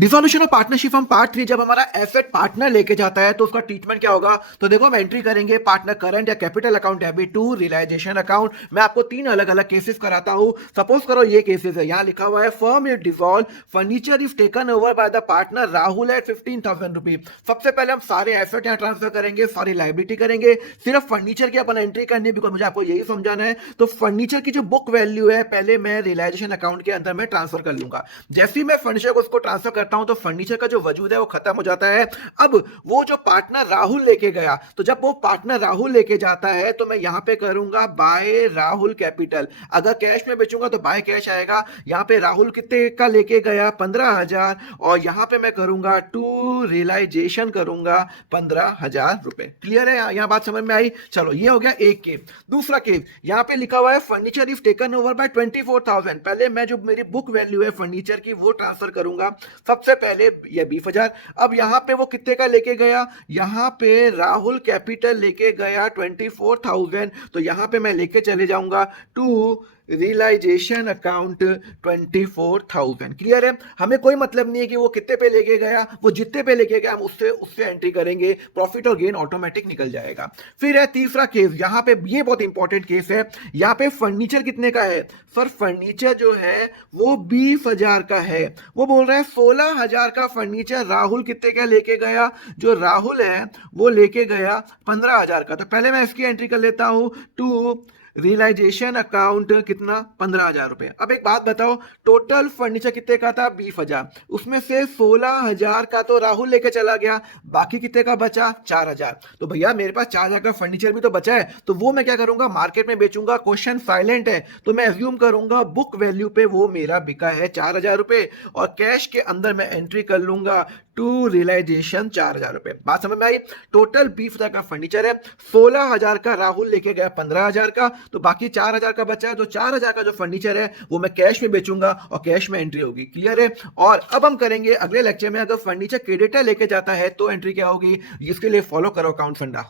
Dissolution of partnership हम part 3 जब हमारा एसेट पार्टनर लेके जाता है तो उसका ट्रीटमेंट क्या होगा। तो देखो हम एंट्री करेंगे पार्टनर करंट या capital account debit to realisation account. मैं आपको तीन अलग अलग केसेस कराता हूं। सपोज करो ये केसेस है, यहाँ लिखा हुआ है firm is dissolve, furniture is taken over by the partner Rahul at 15,000 rupees. सबसे पहले हम सारे एसेट यहाँ ट्रांसफर करेंगे, सारी लाइबिलिटी करेंगे, सिर्फ फर्नीचर की अपन एंट्री करनी है बिकॉज मुझे आपको यही समझाना है। तो फर्नीचर की जो बुक वैल्यू है पहले मैं रियलाइजेशन अकाउंट के अंदर मैं ट्रांसफर कर लूंगा। जैसे ही मैं फर्नीचर को उसको ट्रांसफर करता हूं तो फर्नीचर का जो वजूद है वो खत्म हो जाता है। अब वो जो पार्टनर राहुल लेके गया, तो जब वो पार्टनर राहुल लेके जाता है तो मैं यहां पे करूंगा बाय राहुल कैपिटल। अगर कैश में बेचूंगा तो बाय कैश आएगा। यहां पे राहुल कितने का लेके गया 15,000, और यहां पे मैं करूंगा टू रियलाइजेशन करूंगा 15,000 रुपए। क्लियर है? यहां बात समझ में आई? चलो ये हो गया एक केस। दूसरा केस यहां पे लिखा हुआ है furniture is taken over bye 24,000। पहले मैं जो मेरी बुक वैल्यू है फर्नीचर की वो ट्रांसफर करूंगा सबसे पहले ये 20,000। अब यहां पे वो कितने का लेके गया, यहां पे राहुल कैपिटल लेके गया 24,000, तो यहां पे मैं लेके चले जाऊंगा टू रियलाइजेशन अकाउंट 24,000। क्लियर है? हमें कोई मतलब नहीं है कि वो कितने पे लेके गया, वो जितने पे लेके गया हम उससे उससे एंट्री करेंगे, प्रॉफिट और गेन ऑटोमेटिक निकल जाएगा। फिर है तीसरा केस, यहां पे ये बहुत इंपॉर्टेंट केस है। यहां पे फर्नीचर कितने का है सर? फर्नीचर जो है वो 20,000 का है। वो बोल रहा है 16,000 का फर्नीचर राहुल कितने का लेके गया, जो राहुल है वो लेके गया 15,000 का। तो पहले मैं इसकी एंट्री कर लेता हूं टू रियलाइजेशन अकाउंट कितना 15,000 रुपए। अब एक बात बताओ, टोटल फर्नीचर कितने का था 20,000, उसमें से 16,000 का तो राहुल लेके चला गया, बाकी कितने का बचा 4,000। तो भैया मेरे पास 4,000 का फर्नीचर भी तो बचा है, तो वो मैं क्या करूंगा मार्केट में बेचूंगा। क्वेश्चन साइलेंट है तो मैं एज्यूम करूंगा बुक वैल्यू पे वो मेरा बिका है 4,000 रुपए, और कैश के अंदर मैं एंट्री कर लूंगा टू रियलाइजेशन 4,000 रुपए। बात समझ में आई? टोटल 20,000 का फर्नीचर है, 16,000 का राहुल लेके गया 15,000 का, तो बाकी 4,000 का बचा है। तो 4,000 का जो फर्नीचर है वो मैं कैश में बेचूंगा और कैश में एंट्री होगी। क्लियर है? और अब हम करेंगे अगले लेक्चर में, अगर फर्नीचर क्रेडिटर लेके जाता है तो एंट्री क्या होगी, इसके लिए फॉलो करो अकाउंट फंडा।